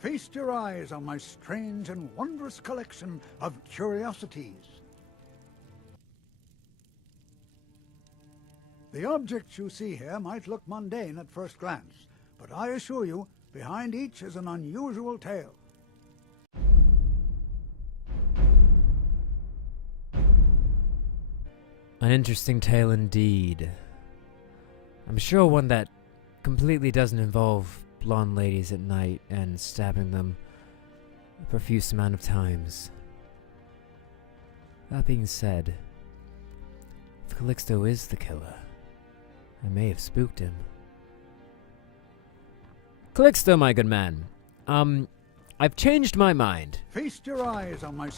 Feast your eyes on my strange and wondrous collection of curiosities. The objects you see here might look mundane at first glance, but I assure you, behind each is an unusual tale. An interesting tale indeed. I'm sure one that completely doesn't involve blonde ladies at night and stabbing them a profuse amount of times. That being said, if Calixto is the killer, I may have spooked him. Calixto, my good man. I've changed my mind. Feast your eyes on my...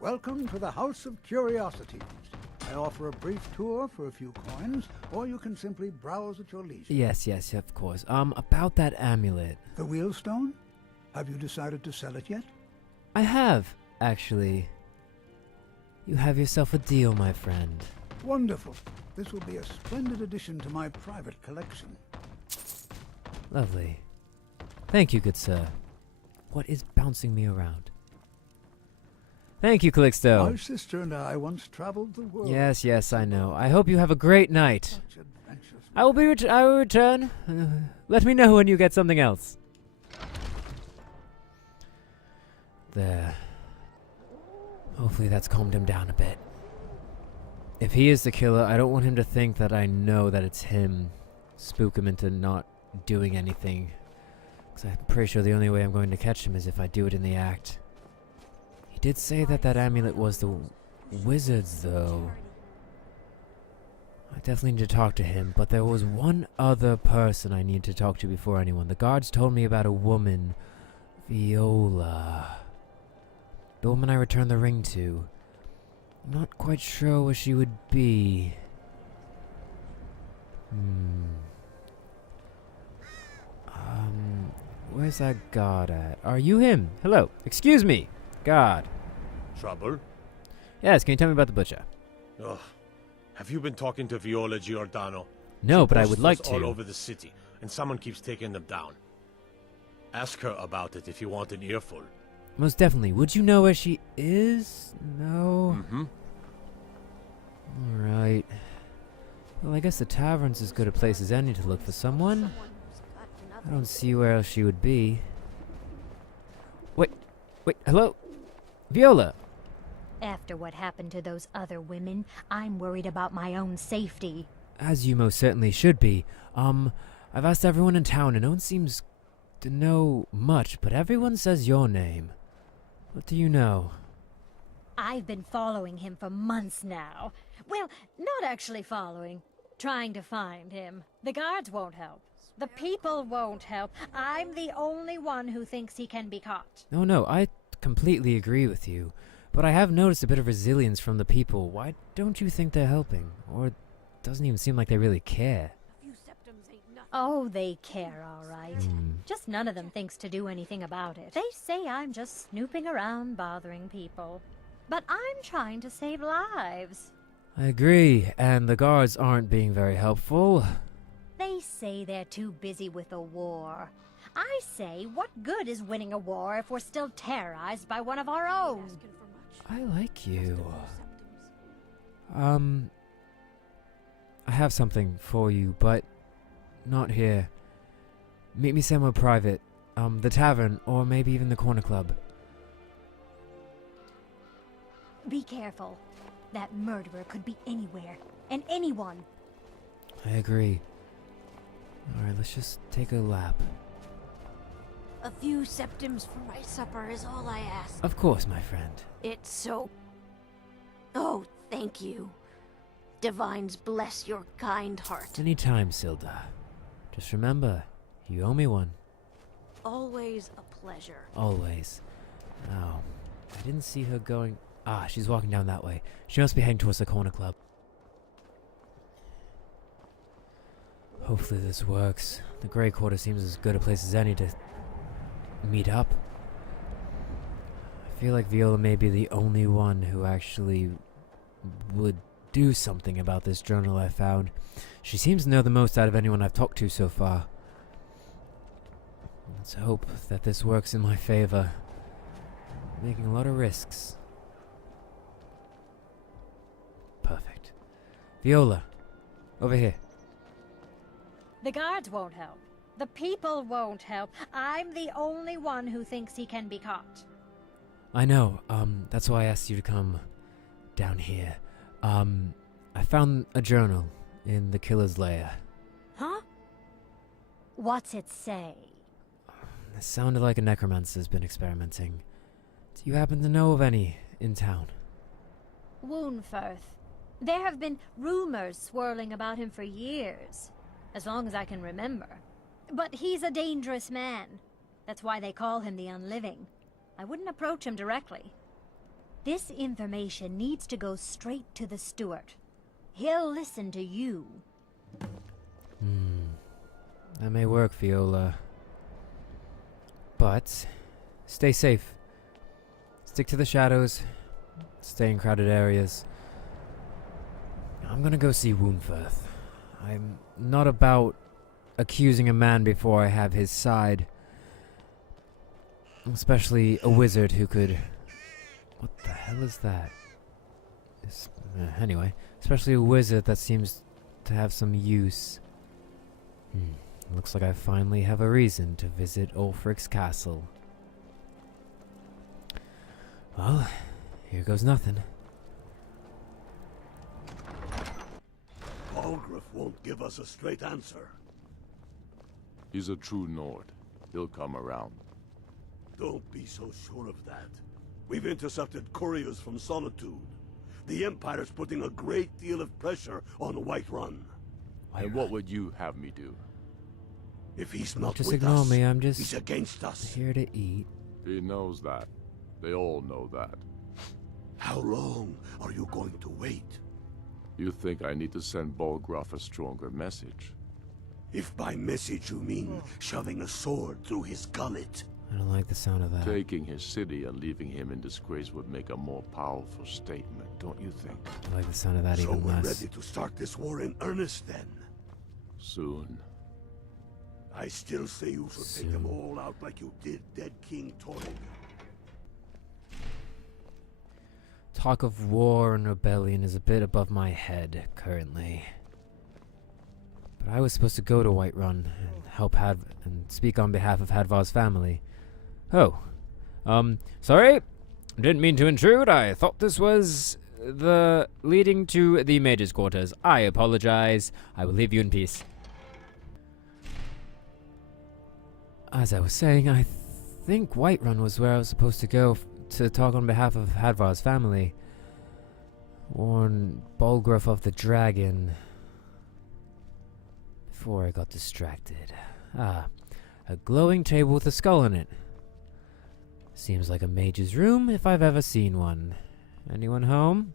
Welcome to the House of Curiosities. I offer a brief tour for a few coins, or you can simply browse at your leisure. Yes, of course. About that amulet. The Wheelstone? Have you decided to sell it yet? I have, actually. You have yourself a deal, my friend. Wonderful. This will be a splendid addition to my private collection. Lovely. Thank you, good sir. What is bouncing me around? Thank you, Calixto. My sister and I once traveled the world. Yes, I know. I hope you have a great night. Such adventures. I will return. Let me know when you get something else. There. Hopefully that's calmed him down a bit. If he is the killer, I don't want him to think that I know that it's him. Spook him into not doing anything. Because I'm pretty sure the only way I'm going to catch him is if I do it in the act. He did say that that amulet was the wizard's, though. I definitely need to talk to him, but there was one other person I need to talk to before anyone. The guards told me about a woman, Viola. The woman I returned the ring to. I'm not quite sure where she would be. Where's that guard at? Are you him? Hello. Excuse me. Guard. Trouble? Yes, can you tell me about the butcher? Ugh. Have you been talking to Viola Giordano? No, She but I posts would like us all to. over the city, and someone keeps taking them down. Ask her about it if you want an earful. Most definitely. Would you know where she is? No. Mm-hmm. Alright. Well, I guess the tavern's as good a place as any to look for someone. I don't see where else she would be. Wait, hello? Viola! After what happened to those other women, I'm worried about my own safety. As you most certainly should be. I've asked everyone in town and no one seems to know much, but everyone says your name. What do you know? I've been following him for months now. Well, not actually following. Trying to find him. The guards won't help. The people won't help. I'm the only one who thinks he can be caught. No, I completely agree with you. But I have noticed a bit of resilience from the people. Why don't you think they're helping? Or it doesn't even seem like they really care. Oh, they care, all right. Just none of them thinks to do anything about it. They say I'm just snooping around bothering people. But I'm trying to save lives. I agree, and the guards aren't being very helpful. They say they're too busy with the war. I say, what good is winning a war if we're still terrorized by one of our own? I like you. I have something for you, but not here. Meet me somewhere private. The tavern, or maybe even the corner club. Be careful. That murderer could be anywhere, and anyone. I agree. Alright, let's just take a lap. A few septims for my supper is all I ask. Of course, my friend. It's so... Oh, thank you. Divines bless your kind heart. Anytime, Silda. Just remember, you owe me one. Always a pleasure. Always. Oh, I didn't see her going... Ah, she's walking down that way. She must be heading towards the corner club. Hopefully this works. The Grey Quarter seems as good a place as any to meet up. I feel like Viola may be the only one who actually would do something about this journal I found. She seems to know the most out of anyone I've talked to so far. Let's hope that this works in my favor. Making a lot of risks. Perfect. Viola, over here. The guards won't help. The people won't help. I'm the only one who thinks he can be caught. I know, that's why I asked you to come down here. I found a journal in the killer's lair. Huh? What's it say? It sounded like a necromancer's been experimenting. Do you happen to know of any in town? Woundfirth. There have been rumors swirling about him for years, as long as I can remember. But he's a dangerous man. That's why they call him the Unliving. I wouldn't approach him directly. This information needs to go straight to the steward. He'll listen to you. That may work, Viola. But stay safe. Stick to the shadows. Stay in crowded areas. I'm gonna go see Woundfirth. I'm not about accusing a man before I have his side. Especially a wizard who could... What the hell is that? Anyway, especially a wizard that seems to have some use. Looks like I finally have a reason to visit Ulfric's castle. Well, here goes nothing. Balgruuf won't give us a straight answer. He's a true Nord. He'll come around. Don't be so sure of that. We've intercepted couriers from Solitude. The Empire's putting a great deal of pressure on Whiterun. And what would you have me do? If he's not Just with ignore us, me, I'm just he's against us. here to eat. He knows that. They all know that. How long are you going to wait? You think I need to send Balgruuf a stronger message? If by message you mean shoving a sword through his gullet. I don't like the sound of that. Taking his city and leaving him in disgrace would make a more powerful statement, don't you think? I like the sound of that So even we're less. ready to start this war in earnest then. Soon. I still say you should take them all out like you did dead King Torg. Talk of war and rebellion is a bit above my head currently. But I was supposed to go to Whiterun and help and speak on behalf of Hadvar's family. Oh. Sorry? Didn't mean to intrude. I thought this was the leading to the mage's quarters. I apologize. I will leave you in peace. As I was saying, I think Whiterun was where I was supposed to go to talk on behalf of Hadvar's family. Warn Balgruuf of the dragon. Before I got distracted. Ah, a glowing table with a skull in it. Seems like a mage's room if I've ever seen one. Anyone home?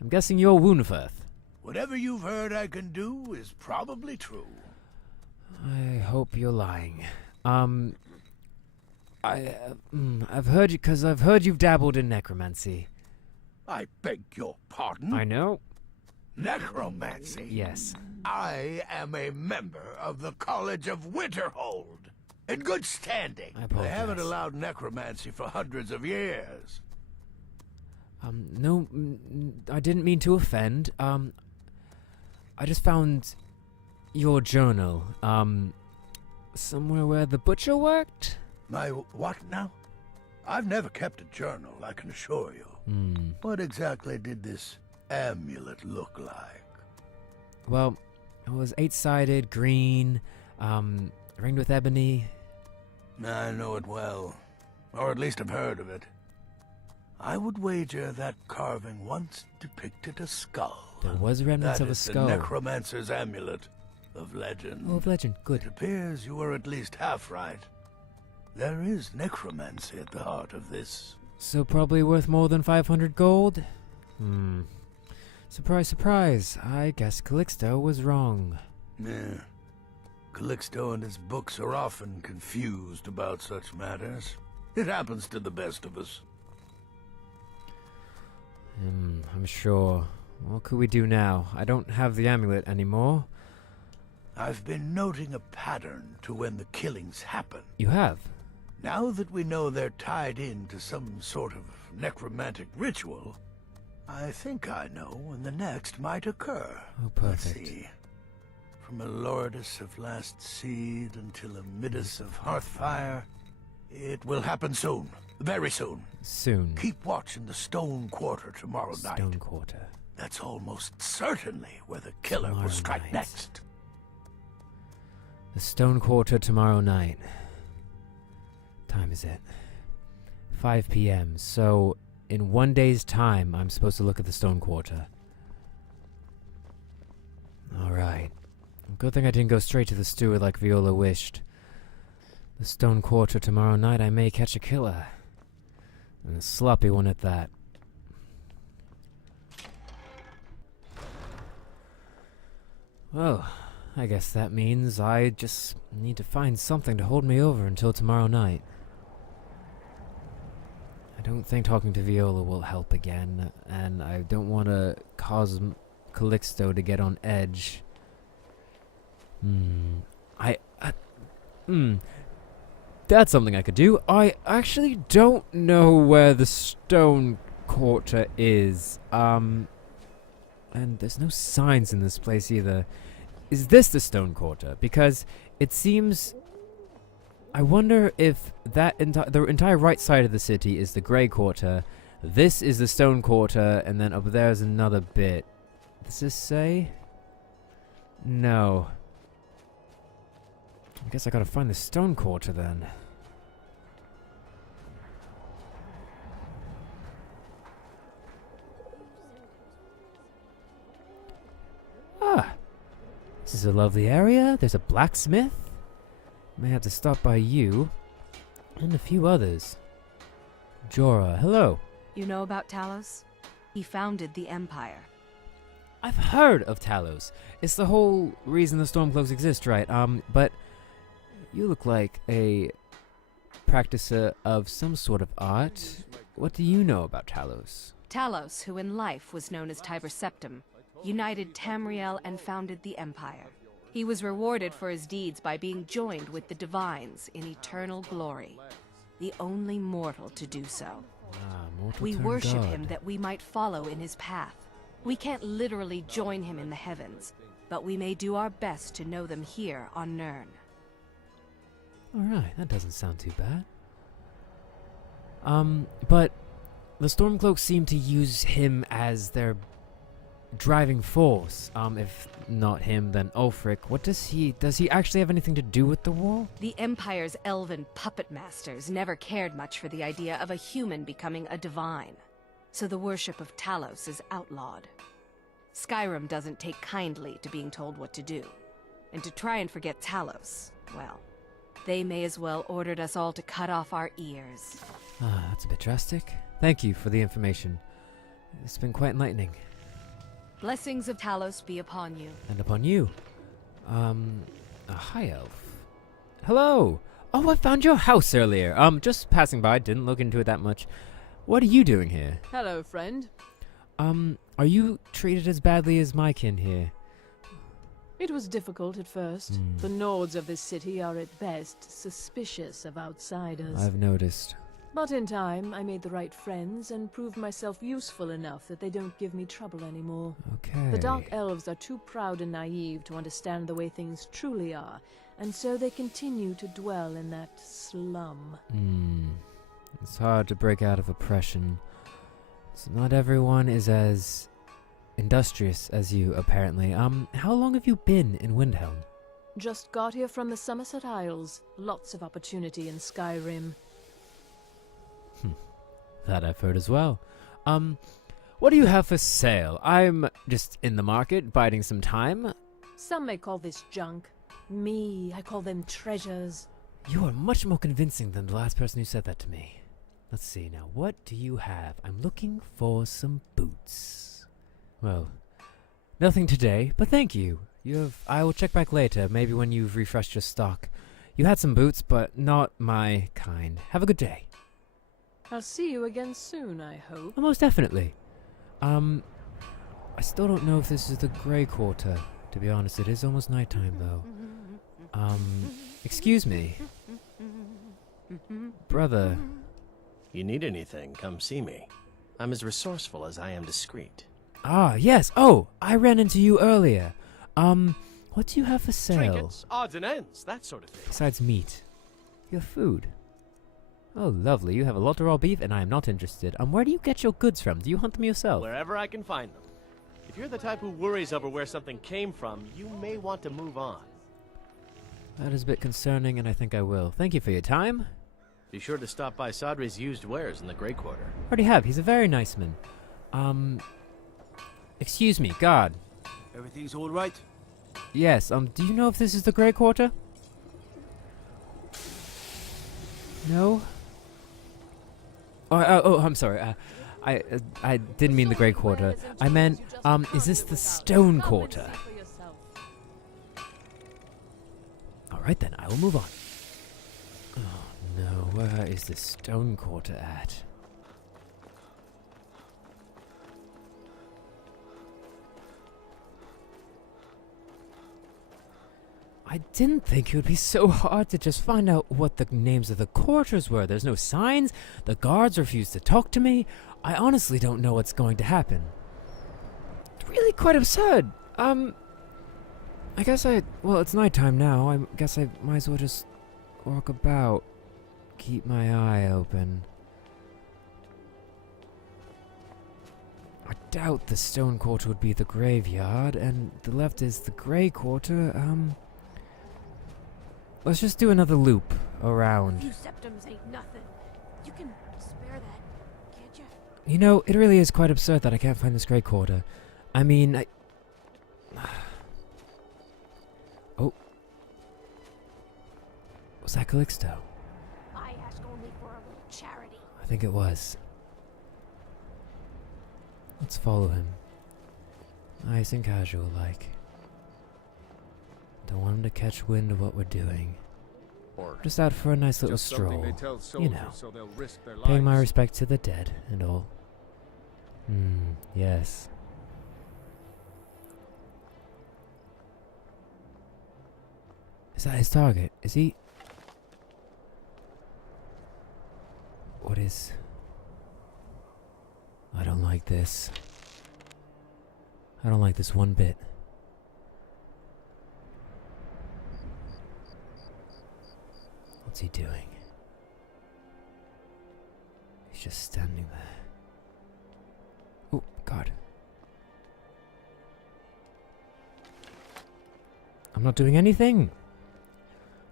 I'm guessing you're Woundfirth. Whatever you've heard I can do is probably true. I hope you're lying. I've heard you, because I've heard you've dabbled in necromancy. I beg your pardon? I know. Necromancy? Yes. I am a member of the College of Winterhold. In good standing. I They apologize. haven't allowed necromancy for hundreds of years. No, I didn't mean to offend. I just found your journal, somewhere where the butcher worked? My what now? I've never kept a journal, I can assure you. What exactly did this amulet look like? Well, it was 8-sided, green, ringed with ebony. I know it well. Or at least I've heard of it. I would wager that carving once depicted a skull. There was remnants That of a is skull. the necromancer's amulet of legend. Oh, of legend. Good. It appears you were at least half right. There is necromancy at the heart of this. So probably worth more than 500 gold? Surprise, surprise. I guess Calixto was wrong. Yeah. Calixto and his books are often confused about such matters. It happens to the best of us. I'm sure. What could we do now? I don't have the amulet anymore. I've been noting a pattern to when the killings happen. You have? Now that we know they're tied into some sort of necromantic ritual, I think I know when the next might occur. Oh, perfect. Let's see. From a Lordess of Last Seed until a Mithis of Hearthfire, it will happen soon. Very soon. Soon. Keep watch in the Stone Quarter tomorrow night. Stone Quarter. That's almost certainly where the killer Tomorrow will strike night. next. The Stone Quarter tomorrow night. Time is it? 5 p.m. So, in 1 day's time, I'm supposed to look at the Stone Quarter. Alright. Good thing I didn't go straight to the steward like Viola wished. The Stone Quarter tomorrow night, I may catch a killer. And a sloppy one at that. Well, I guess that means I just need to find something to hold me over until tomorrow night. I don't think talking to Viola will help again, and I don't want to cause Calixto to get on edge. That's something I could do. I actually don't know where the Stone Quarter is. And there's no signs in this place either. Is this the Stone Quarter? Because it seems... I wonder if that the entire right side of the city is the Grey Quarter. This is the Stone Quarter, and then up there's another bit. Does this say? No. I guess I gotta find the Stone Quarter then. Ah. This is a lovely area. There's a blacksmith. May have to stop by you. And a few others. Jorah, hello. You know about Talos? He founded the Empire. I've heard of Talos. It's the whole reason the Stormcloaks exist, right? But you look like a practicer of some sort of art. What do you know about Talos? Talos, who in life was known as Tiber Septim, united Tamriel and founded the Empire. He was rewarded for his deeds by being joined with the Divines in eternal glory, the only mortal to do so. We worship him that we might follow in his path. We can't literally join him in the heavens, but we may do our best to know them here on Nirn. Alright, that doesn't sound too bad. But the Stormcloaks seem to use him as their driving force. If not him, then Ulfric. What does he actually have anything to do with the war? The Empire's elven puppet masters never cared much for the idea of a human becoming a divine, so the worship of Talos is outlawed. Skyrim doesn't take kindly to being told what to do, and to try and forget Talos, well, they may as well ordered us all to cut off our ears. That's a bit drastic. Thank you for the information. It's been quite enlightening. Blessings of Talos be upon you. And upon you. A high elf. Hello! Oh, I found your house earlier. Just passing by, didn't look into it that much. What are you doing here? Hello, friend. Are you treated as badly as my kin here? It was difficult at first. The Nords of this city are at best suspicious of outsiders. I've noticed. But in time, I made the right friends and proved myself useful enough that they don't give me trouble anymore. Okay. The Dark Elves are too proud and naive to understand the way things truly are, and so they continue to dwell in that slum. It's hard to break out of oppression. So not everyone is as industrious as you, apparently. How long have you been in Windhelm? Just got here from the Somerset Isles. Lots of opportunity in Skyrim. That I've heard as well. What do you have for sale? I'm just in the market, biding some time. Some may call this junk. Me, I call them treasures. You are much more convincing than the last person who said that to me. Let's see now, what do you have? I'm looking for some boots. Well, nothing today, but thank you. I will check back later, maybe when you've refreshed your stock. You had some boots, but not my kind. Have a good day. I'll see you again soon, I hope. Most definitely. I still don't know if this is the Grey Quarter. To be honest, it is almost nighttime, though. Excuse me. Brother. You need anything, come see me. I'm as resourceful as I am discreet. Ah, yes. Oh, I ran into you earlier. What do you have for sale? Trinkets, odds and ends, that sort of thing. Besides meat. Your food. Oh, lovely. You have a lot of raw beef, and I am not interested. Where do you get your goods from? Do you hunt them yourself? Wherever I can find them. If you're the type who worries over where something came from, you may want to move on. That is a bit concerning, and I think I will. Thank you for your time. Be sure to stop by Sadri's used wares in the Grey Quarter. Already have. He's a very nice man. Excuse me, guard. Everything's all right? Yes, do you know if this is the Grey Quarter? No? Oh, I'm sorry. I didn't mean the Grey Quarter. I meant, is this the Stone Quarter? Alright then, I will move on. Oh no, where is the Stone Quarter at? I didn't think it would be so hard to just find out what the names of the quarters were. There's no signs, the guards refuse to talk to me. I honestly don't know what's going to happen. It's really quite absurd. I guess well, it's nighttime now. I guess I might as well just walk about. Keep my eye open. I doubt the Stone Quarter would be the graveyard, and the left is the Grey Quarter. Let's just do another loop around. You septums ain't nothing. You can spare that, can't you? You know, it really is quite absurd that I can't find this Grey Quarter. I mean, Oh. Was that Calixto? I ask only for a little charity. I think it was. Let's follow him. Nice and casual like. Don't want him to catch wind of what we're doing. Or just out for a nice little stroll. You know, paying my respect to the dead and all. Yes. Is that his target? Is he... What is... I don't like this. I don't like this one bit. What's he doing? He's just standing there. Oh, God. I'm not doing anything.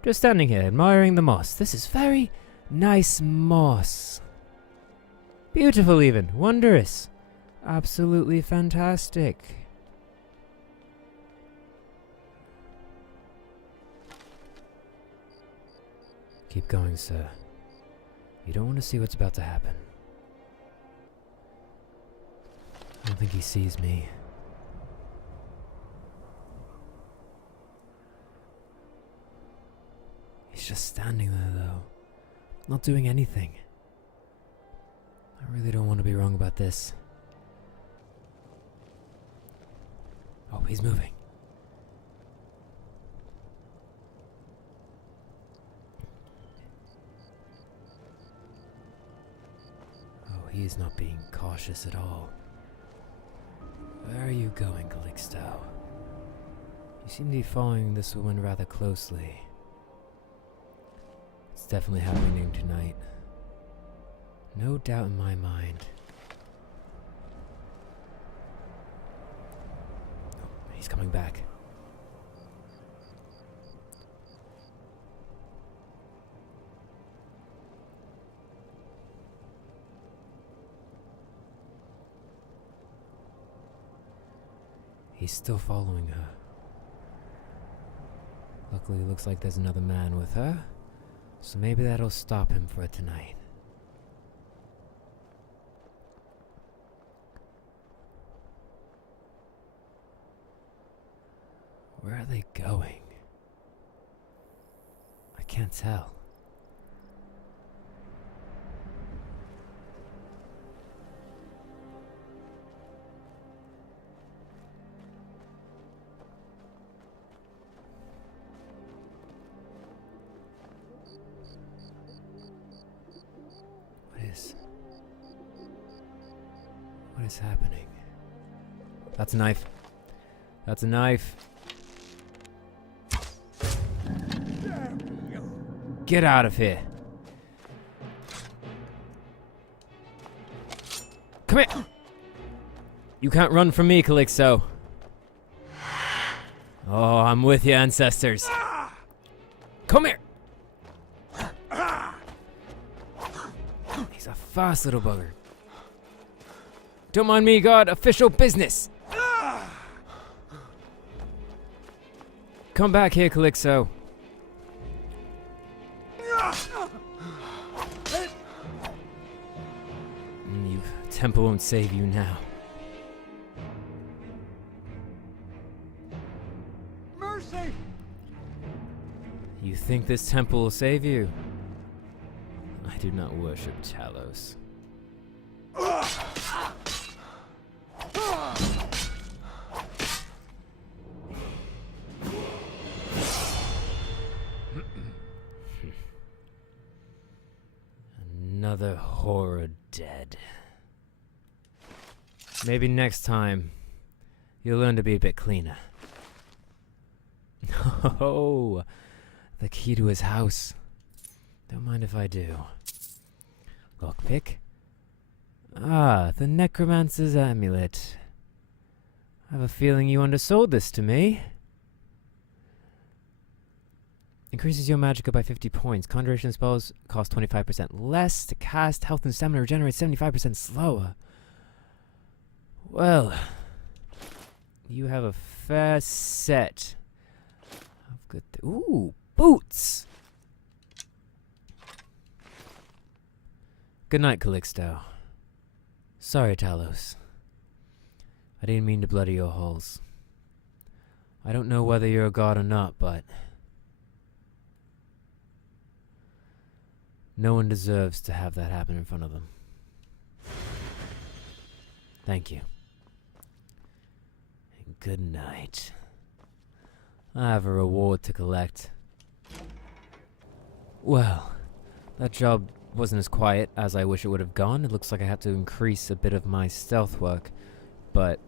Just standing here, admiring the moss. This is very nice moss. Beautiful even. Wondrous. Absolutely fantastic. Keep going, sir. You don't want to see what's about to happen. I don't think he sees me. He's just standing there, though. Not doing anything. I really don't want to be wrong about this. Oh, he's moving. Oh, he is not being cautious at all. Where are you going, Calixto? You seem to be following this woman rather closely. It's definitely happening tonight. No doubt in my mind. Oh, he's coming back. He's still following her. Luckily, it looks like there's another man with her, so maybe that'll stop him for tonight. Where are they going? I can't tell. goodness. What is happening? That's a knife. That's a knife. Get out of here. Come here. You can't run from me, Calixto. Oh, I'm with you, ancestors. Come here. He's a fast little bugger. Don't mind me, God. Official business. Come back here, Calixto. You temple won't save you now. Mercy! You think this temple will save you? I do not worship Talos. Another horror dead. Maybe next time you'll learn to be a bit cleaner. Oh, the key to his house. Don't mind if I do. Lockpick. Ah, the necromancer's amulet. I have a feeling you undersold this to me. Increases your magicka by 50 points. Conjuration spells cost 25% less to cast. Health and stamina regenerate 75% slower. Well, you have a fair set of good ooh, boots! Good night, Calixto. Sorry, Talos. I didn't mean to bloody your holes. I don't know whether you're a god or not, but no one deserves to have that happen in front of them. Thank you. And good night. I have a reward to collect. Well, that job wasn't as quiet as I wish it would have gone. It looks like I have to increase a bit of my stealth work, but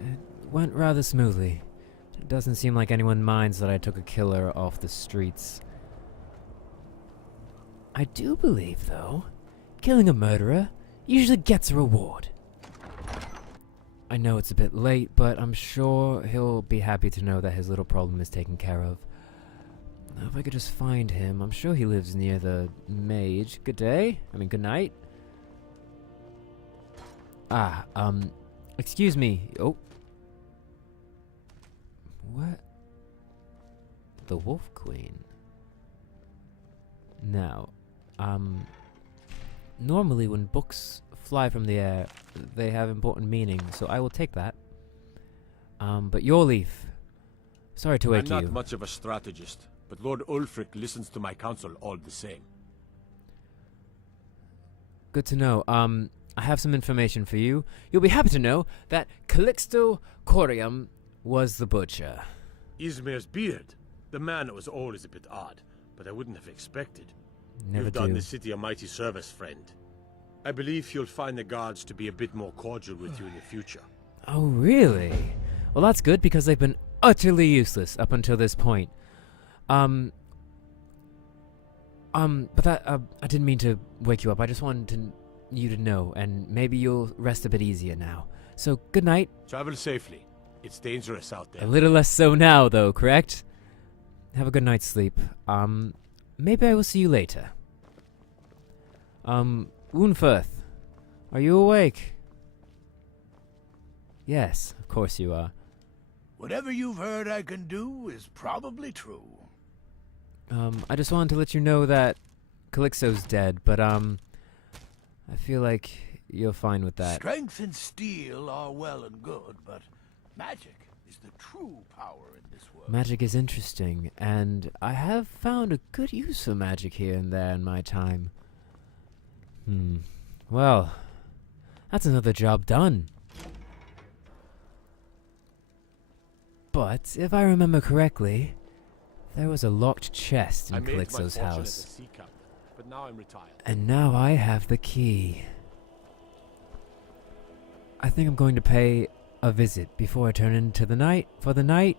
it went rather smoothly. It doesn't seem like anyone minds that I took a killer off the streets. I do believe, though, killing a murderer usually gets a reward. I know it's a bit late, but I'm sure he'll be happy to know that his little problem is taken care of. Now, if I could just find him, I'm sure he lives near the mage. Good day? I mean, good night? Ah, excuse me. Oh. What? The Wolf Queen. Now, normally when books fly from the air, they have important meaning, so I will take that. But your leaf. Sorry to wake you. I'm not much of a strategist, but Lord Ulfric listens to my counsel all the same. Good to know. I have some information for you. You'll be happy to know that Calixto Corium was the butcher. Ismir's beard. The man was always a bit odd, but I wouldn't have expected. Never You've do. done the city a mighty service, friend. I believe you'll find the guards to be a bit more cordial with you in the future. Oh, really? Well, that's good, because they've been utterly useless up until this point. But that, I didn't mean to wake you up. I just wanted you to know, and maybe you'll rest a bit easier now. So, good night. Travel safely. It's dangerous out there. A little less so now, though, correct? Have a good night's sleep. Maybe I will see you later. Unferth, are you awake? Yes, of course you are. Whatever you've heard I can do is probably true. I just wanted to let you know that Calixto's dead, but, I feel like you're fine with that. Strength and steel are well and good, but magic is the true power in this world. Magic is interesting, and I have found a good use for magic here and there in my time. Well, that's another job done. But, if I remember correctly, there was a locked chest in Calixto's house. but now I'm retired. And now I have the key. I think I'm going to pay a visit before I turn into the night. For the night,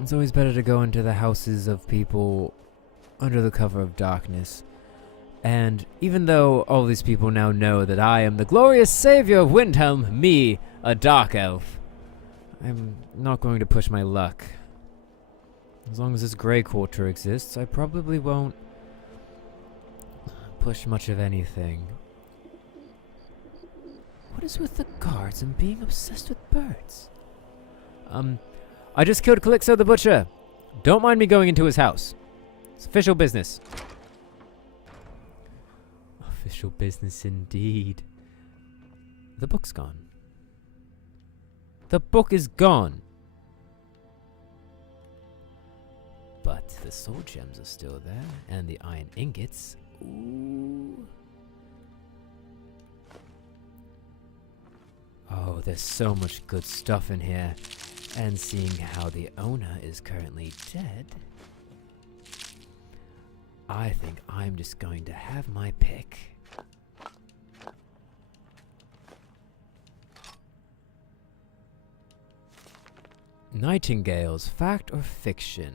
it's always better to go into the houses of people under the cover of darkness. And even though all these people now know that I am the glorious savior of Windhelm, me, a dark elf, I'm not going to push my luck. As long as this Grey Quarter exists, I probably won't push much of anything. What is with the guards and being obsessed with birds? I just killed Calixto the Butcher. Don't mind me going into his house. It's official business. Official business indeed. The book's gone. The book is gone. But the soul gems are still there, and the iron ingots. Ooh. Oh, there's so much good stuff in here. And seeing how the owner is currently dead, I think I'm just going to have my pick. Nightingales, fact or fiction?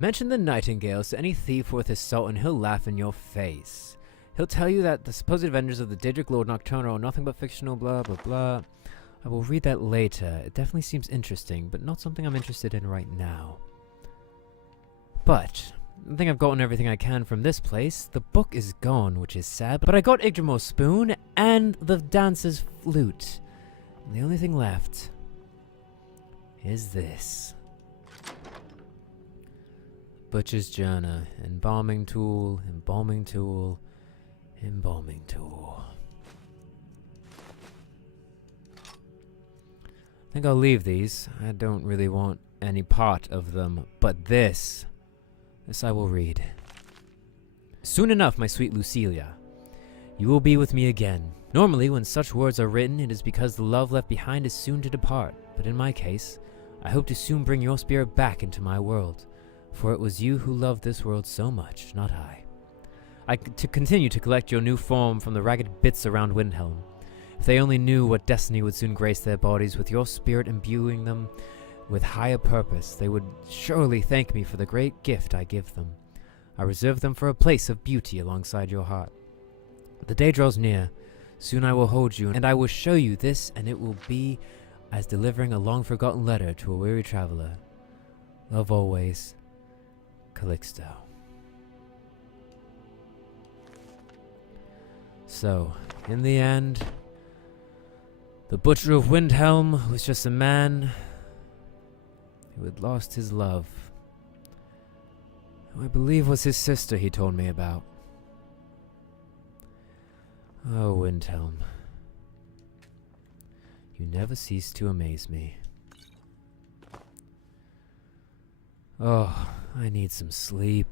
Mention the nightingales to any thief worth his salt and he'll laugh in your face. He'll tell you that the supposed avengers of the Daedric Lord Nocturnal are nothing but fictional blah blah blah. I will read that later. It definitely seems interesting, but not something I'm interested in right now. But I think I've gotten everything I can from this place. The book is gone, which is sad, but I got Yggdrasil's spoon and the dancer's flute. And the only thing left is this. Butcher's Journal, embalming tool, embalming tool, embalming tool. I think I'll leave these. I don't really want any part of them, but this I will read. Soon enough, my sweet Lucilia, you will be with me again. Normally, when such words are written, it is because the love left behind is soon to depart. But in my case, I hope to soon bring your spirit back into my world. For it was you who loved this world so much, not I. To continue to collect your new form from the ragged bits around Windhelm. If they only knew what destiny would soon grace their bodies with your spirit imbuing them with higher purpose, they would surely thank me for the great gift I give them. I reserve them for a place of beauty alongside your heart. The day draws near. Soon I will hold you, and I will show you this, and it will be as delivering a long-forgotten letter to a weary traveler. Love always, Calixto. So, in the end, the Butcher of Windhelm was just a man who had lost his love, who I believe was his sister he told me about. Oh, Windhelm, you never cease to amaze me. Oh, I need some sleep.